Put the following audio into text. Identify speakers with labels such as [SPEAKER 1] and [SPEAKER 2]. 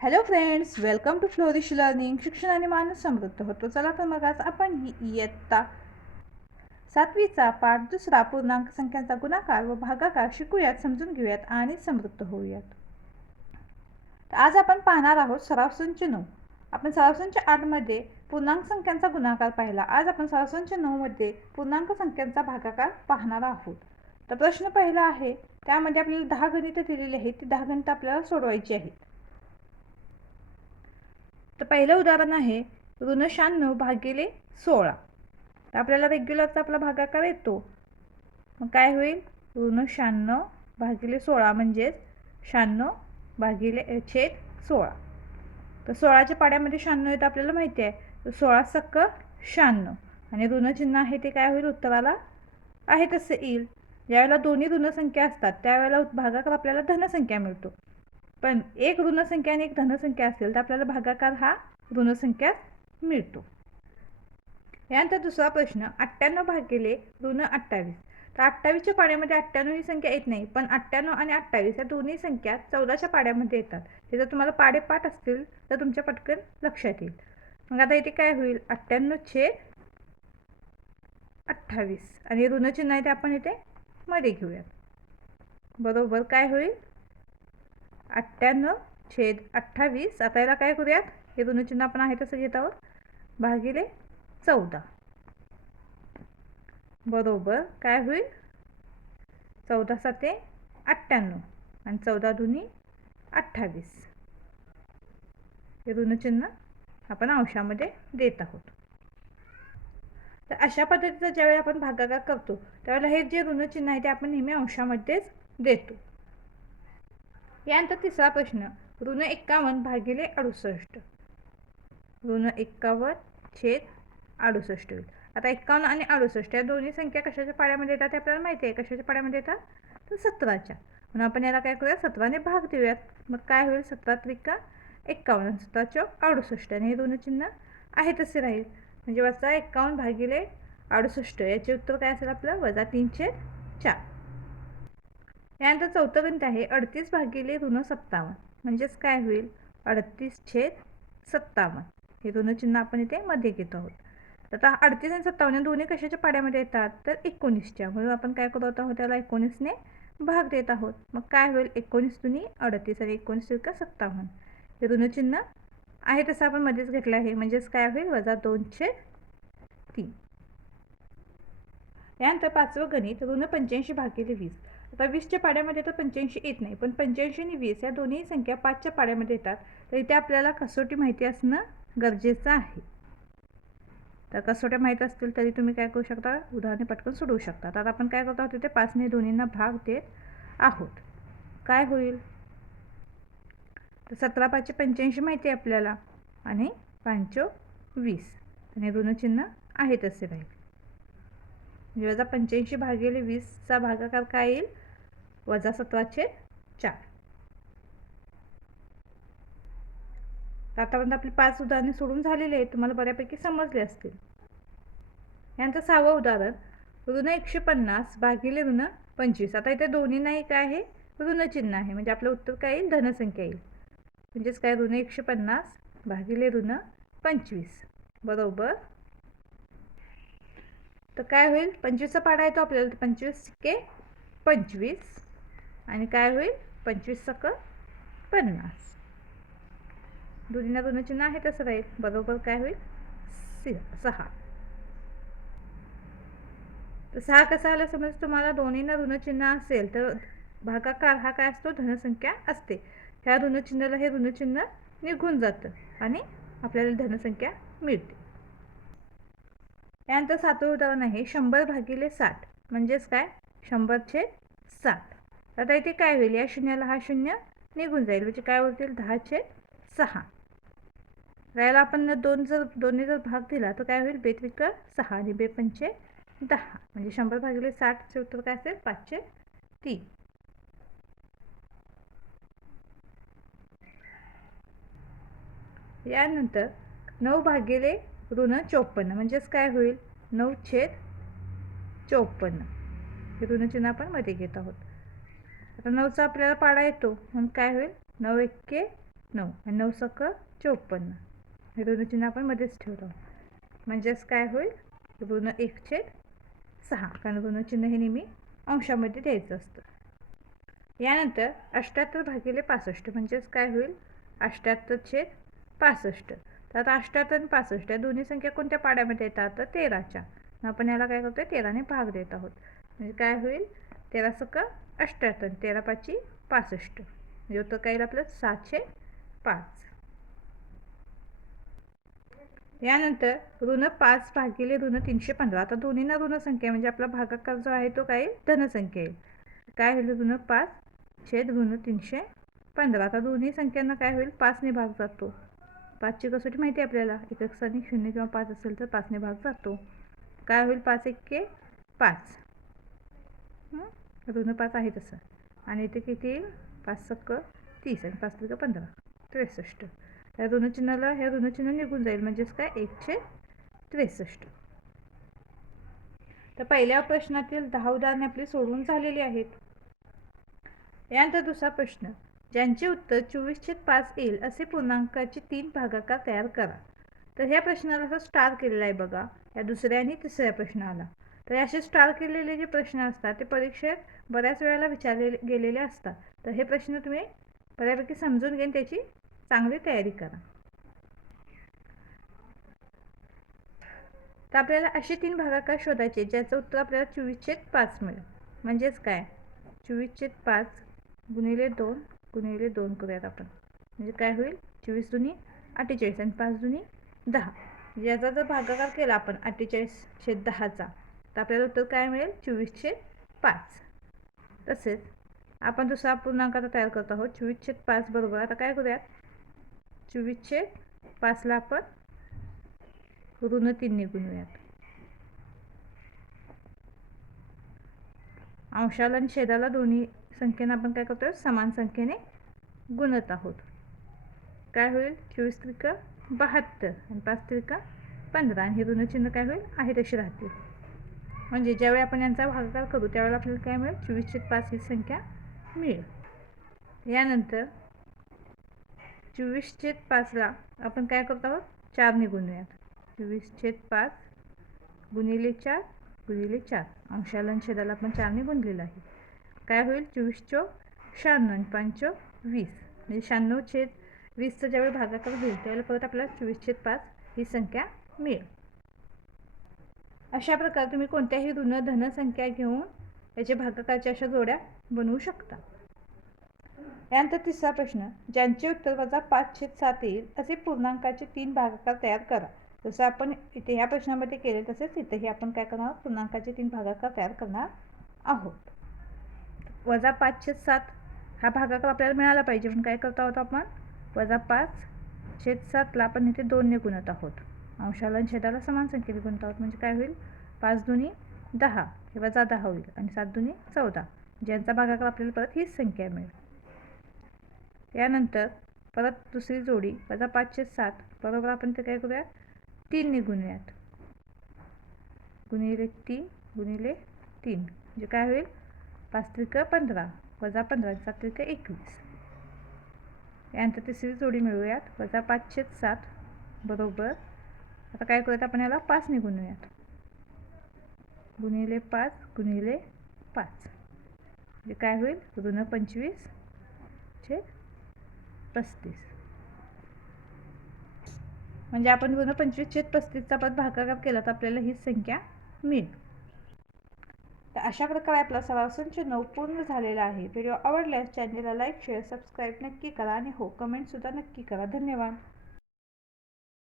[SPEAKER 1] Hello friends welcome to flourish learning शिक्षण आणि मानस समृद्ध होतो. चला तर मग आज आपण ही इयत्ता सातवीचा पाठ दुसरा पूर्णांक संख्यांचा गुणाकार व भागाकार शिकूयात समजून घेऊयात आणि समृद्ध होऊयात. आज आपण पाहणार आहोत सराव संच नऊ. आपण सराव संच आठमध्ये पूर्णांक संख्यांचा गुणाकार पाहिला. आज आपण सराव संच नऊमध्ये पूर्णांक संख्यांचा भागाकार पाहणार आहोत. तर प्रश्न पहिला आहे त्यामध्ये आपल्याला दहा गणितं दिलेली आहेत. ती दहा गणितं आपल्याला सोडवायची आहेत. तर पहिलं उदाहरण आहे ऋण शहाण्णव भागिले सोळा. तर आपल्याला रेग्युलरचा आपला भागाकार येतो. मग काय होईल? ऋण शहाण्णव भागिले सोळा म्हणजेच शहाण्णव भागिले छेद सोळा. तर सोळाच्या पाड्यामध्ये शहाण्णव येतं आपल्याला माहिती आहे. तर सोळा सक्क शहाण्णव. आणि ऋणचिन्ह आहे ते काय होईल? उत्तराला आहे तसं येईल. ज्यावेळेला दोन्ही ऋणसंख्या असतात त्यावेळेला भागाकार आपल्याला धनसंख्या मिळतो. पण एक ऋणसंख्या आणि एक धनसंख्या असेल तर आपल्याला भागाकार हा ऋणसंख्या मिळतो. यानंतर दुसरा प्रश्न अठ्ठ्याण्णव भागिले ऋण अठ्ठावीस. तर अठ्ठावीसच्या पाड्यामध्ये अठ्ठ्याण्णव ही संख्या येत नाही पण अठ्ठ्याण्णव आणि अठ्ठावीस या दोन्ही संख्या चौदाच्या पाड्यामध्ये येतात. ते जर तुम्हाला पाडे पाठ असतील तर तुमच्या पटकन लक्षात येईल. मग आता इथे काय होईल? अठ्ठ्याण्णव छेद अठ्ठावीस. आणि ऋणचिन्ह आहे ते आपण इथे मध्ये घेऊयात. बरोबर काय होईल? अठ्ठ्याण्णव छेद अठ्ठावीस. आता याला काय करूयात? हे ऋणचिन्ह आपण आहे तसं घेत आहोत. भागिले चौदा. बरोबर काय होईल? चौदा साते अठ्ठ्याण्णव आणि चौदा दुनी अठ्ठावीस. हे ऋणचिन्ह आपण अंशामध्ये देत आहोत. तर अशा पद्धतीचा ज्यावेळी आपण भागाकार करतो त्यावेळेला हे जे ऋणचिन्ह आहे ते आपण नेहमी अंशामध्येच देतो. यानंतर तिसरा प्रश्न. ऋण एक्कावन्न भागिले अडुसष्ट. ऋण एक्कावन्न छेद अडुसष्ट. होईल आता एक्कावन्न आणि अडुसष्ट या दोन्ही संख्या कशाच्या पाड्यामध्ये येतात ते आपल्याला माहिती आहे. कशाच्या पाड्यामध्ये येतात? तर सतराच्या म्हणून आपण याला काय करूया? सतराने भाग देऊयात. मग काय होईल? सतरा त्रिका एक्कावन्न सतरा चौक अडुसष्ट. आणि हे दोन चिन्ह आहे तसे राहील. म्हणजे वजा एक्कावन्न भागिले अडुसष्ट. याचे उत्तर काय असेल आपलं? वजा तीनशे चार. यानंतर चौथं गणित आहे अडतीस भागिले ऋण सत्तावन्न. म्हणजेच काय होईल? अडतीस छेद सत्तावन्न. हे दोन चिन्ह आपण इथे मध्ये घेत आहोत. आता अडतीस आणि सत्तावन्न दोन्ही कशाच्या पाड्यामध्ये येतात? तर एकोणीसच्या. म्हणून आपण काय करत आहोत? त्याला एकोणीसने भाग देत आहोत. मग काय होईल? एकोणीस दुनी अडतीस आणि एकोणीस का सत्तावन्न. हे दोन चिन्ह आहे तसं आपण मध्येच घेतलं आहे. म्हणजेच काय होईल? वजा दोनशे तीन. यानंतर पाचवं गणित ऋण पंच्याऐंशी भागिले वीस. आता वीसच्या पाड्यामध्ये तर पंच्याऐंशी येत नाही पण पंच्याऐंशी आणि वीस या दोन्ही संख्या पाचच्या पाड्यामध्ये येतात. तर इथे आपल्याला कसोटी माहिती असणं गरजेचं आहे. तर कसोट्या माहीत असतील तरी तुम्ही काय करू शकता? उदाहरणे पटकन सोडवू शकता. आता आपण काय करतो आहोत तिथे पाचने दोन्हींना भाग देत आहोत. काय होईल? तर सतरा पाचशे पंच्याऐंशी माहिती आहे आपल्याला. आणि पांचो वीस. आणि ऋणचिन्ह आहे तसे राहील. म्हणजे वजा पंच्याऐंशी भागिले वीसचा भागाकार काय येईल? वजा सतराशे चार. तर आतापर्यंत आपली पाच उदाहरणे सोडून झालेली आहेत. तुम्हाला बऱ्यापैकी समजले असतील. यानंतर सहावं उदाहरण ऋण एकशे पन्नास भागिले ऋण पंचवीस. आता इथे दोन्ही नाही काय आहे ऋणचिन्ह आहे. म्हणजे आपलं उत्तर काय येईल? धनसंख्या येईल. म्हणजेच काय? ऋण एकशे पन्नास भागिले ऋण पंचवीस. बरोबर? तर काय होईल? पंचवीसचा पाडा येतो आपल्याला पंचवीस के पंचवीस. आणि काय होईल? पंचवीस सक पन्नास. दोन्हीना दोन चिन्ह आहे तसं राहील. बरोबर काय होईल? सि सहा. तर सहा कसा आला? समज तुम्हाला दोन्हीना ऋणचिन्ह असेल तर भागाकार हा काय असतो? धनसंख्या असते. ह्या ऋणचिन्हाला हे ऋणचिन्ह निघून जातं आणि आपल्याला धनसंख्या मिळते. यानंतर सातवं उदाहरण आहे शंभर भागिले साठ म्हणजेच काय? शंभरचे साठ आता इथे काय होईल? या शून्याला हा शून्य निघून जाईल. म्हणजे काय होतील? दहाचे सहा. राहायला आपण दोन जर दोन्ही जर भाग दिला तर काय होईल? बेत्रिक सहा आणि बेपंचे दहा. म्हणजे शंभर भागिले साठचे उत्तर काय असेल? पाचशे तीन. यानंतर नऊ भागिले ऋण चोपन्न. म्हणजेच काय होईल? नऊ छेद चोपन्न. हे ऋणचिन्ह आपण मध्ये घेत आहोत. आता नऊचा आपल्याला पाडा येतो. म्हणून काय होईल? नऊ एक्के नऊ. आणि नऊ सक चोपन्न. हे ऋणचिन्ह आपण मध्येच ठेवतो म्हणजेच काय होईल? ऋण एक छेद सहा. कारण ऋणचिन्ह हे नेहमी अंशामध्ये द्यायचं असतं. यानंतर अष्ट्याहत्तर भागिले पासष्ट. म्हणजेच काय होईल? अष्ट्याहत्तर छेद पासष्ट. तर आता अष्ट्याहत्तर आणि पासष्ट या दोन्ही संख्या कोणत्या पाड्यामध्ये येतात? तर तेराच्या. आपण याला काय करतो तेराने भाग देत आहोत. म्हणजे काय होईल? तेरा सका अष्ट्याहत्तर तेरा पाची पासष्ट. म्हणजे उत्तर काय येईल आपलं? सातशे पाच. यानंतर ऋण पाच भागिले ऋण तीनशे पंधरा. आता दोन्हींना ऋणसंख्या म्हणजे आपला भागाकार जो आहे तो काय धनसंख्या येईल. काय होईल ऋण पाच? छेद ऋण तीनशे पंधरा. आता दोन्ही संख्यांना काय होईल? पाचने भाग जातो. पाचची कसोटी माहिती आहे आपल्याला. एक एक स्थानी शून्य किंवा पाच असेल तर पाचने भाग जातो. काय होईल पाच एक्के पाच? ऋण पाच आहे तसं. आणि इथे किती येईल? पाच सक्क तीस आणि पाच तिक पंधरा. त्रेसष्ट. त्या ऋणचिन्हाला हे ऋणचिन्ह निघून जाईल. म्हणजेच काय? एकशे त्रेसष्ट. तर पहिल्या प्रश्नातील दहा उदाहरणे आपली सोडवून झालेली आहेत. यानंतर दुसरा प्रश्न. ज्यांचे उत्तर चोवीसशे पाच येईल असे पूर्णांकाचे तीन भागाकार तयार करा. तर ह्या प्रश्नाला असं स्टार केलेला आहे बघा. या दुसऱ्या आणि तिसऱ्या प्रश्नाला. तर असे स्टार केलेले जे प्रश्न असतात ते परीक्षेत बऱ्याच वेळेला विचारले गेलेले असतात. तर हे प्रश्न तुम्ही बऱ्यापैकी समजून घेऊन त्याची चांगली तयारी करा. तर आपल्याला असे तीन भागाकार शोधायचे ज्याचं उत्तर आपल्याला चोवीसशे पाच मिळेल. म्हणजेच काय? चोवीसशे पाच गुणिले दोन गुणिले दोन करूयात आपण. म्हणजे काय होईल? चोवीस दुनी अठ्ठेचाळीस आणि पाच दुनी दहा. याचा जर भागाकार केला आपण अठ्ठेचाळीसशे दहाचा तर आपल्याला उत्तर काय मिळेल? चोवीसशे पाच. तसेच आपण दुसरा पूर्णांक आता तयार करत आहोत. चोवीसशे पाच बरोबर. आता काय करूयात? चोवीसशे पाचला आपण ऋण तीन गुणूयात. अंशाला आणि छेदाला दोन्ही संख्येनं आपण काय करतो समान संख्येने गुणत आहोत. काय होईल? चोवीस त्रिका बहात्तर आणि पाच त्रिका पंधरा आणि हे ऋणचिन्ह काय होईल? आहे तशी राहतील. म्हणजे ज्यावेळी आपण यांचा भागाकार करू त्यावेळेला आपल्याला काय मिळेल? चोवीसशे पाच ही संख्या मिळेल. यानंतर चोवीसशे पाचला आपण काय करतो आहोत? चारने गुणूयात. चोवीसशे पाच गुणिले चार गुणिले चार. अंशालन छेदाला आपण चारने गुणलेलं आहे. काय होईल चोवीस चो शहाण्णव आणि पंचो वीस. म्हणजे शहाण्णव छेद वीसचं ज्यावेळी भागाकार होईल त्यावेळेला परत आपल्याला चोवीस छेद पाच ही संख्या मिळेल. अशा प्रकारे तुम्ही कोणत्याही ऋण धनसंख्या घेऊन याच्या भागाकारच्या अशा जोड्या बनवू शकता. यानंतर तिसरा प्रश्न ज्यांचे उत्तर वजा पाच छेद सात येईल असे पूर्णांकाचे तीन भागाकार तयार करा. जसं आपण इथे ह्या प्रश्नामध्ये केले तसेच इथेही आपण काय करणार पूर्णांकाचे तीन भागाकार तयार करणार आहोत. वजा पाचशे सात हा भागाकार आपल्याला मिळाला पाहिजे. पण काय करत आहोत आपण? वजा पाच छेद सातला आपण इथे दोनने गुणत आहोत. अंशाला आणि छेदाला समान संख्येने गुणत आहोत. म्हणजे काय होईल? पाच दुनी दहा. हे वजा दहा होईल आणि सात दुनी चौदा. ज्यांचा भागाकार आपल्याला परत हीच संख्या मिळेल. यानंतर परत दुसरी जोडी वजा पाचशे सात. बरोबर आपण ते काय करूया तीनने गुणूयात. गुणिले तीन गुणिले तीन. म्हणजे काय होईल? पाच त्रिक पंधरा वजा पंधरा सात त्रिक एकवीस. यानंतर तिसरी जोडी मिळूयात वजा पाचशे सात बरोबर. आता काय करूयात आपण याला? पाचने गुणूयात गुणिले पाच गुणिले पाच. म्हणजे काय होईल? ऋण पंचवीस छेद पस्तीस. म्हणजे आपण ऋण पंचवीस छेद पस्तीसचा पद भागाकार केला तर आपल्याला हीच संख्या मिळेल. तर अशा प्रकारे आपला सवासनचे नऊ पूर्ण झालेला आहे. व्हिडिओ आवडल्यास चॅनलला लाईक शेअर सबस्क्राईब नक्की करा आणि हो कमेंटसुद्धा नक्की करा. धन्यवाद.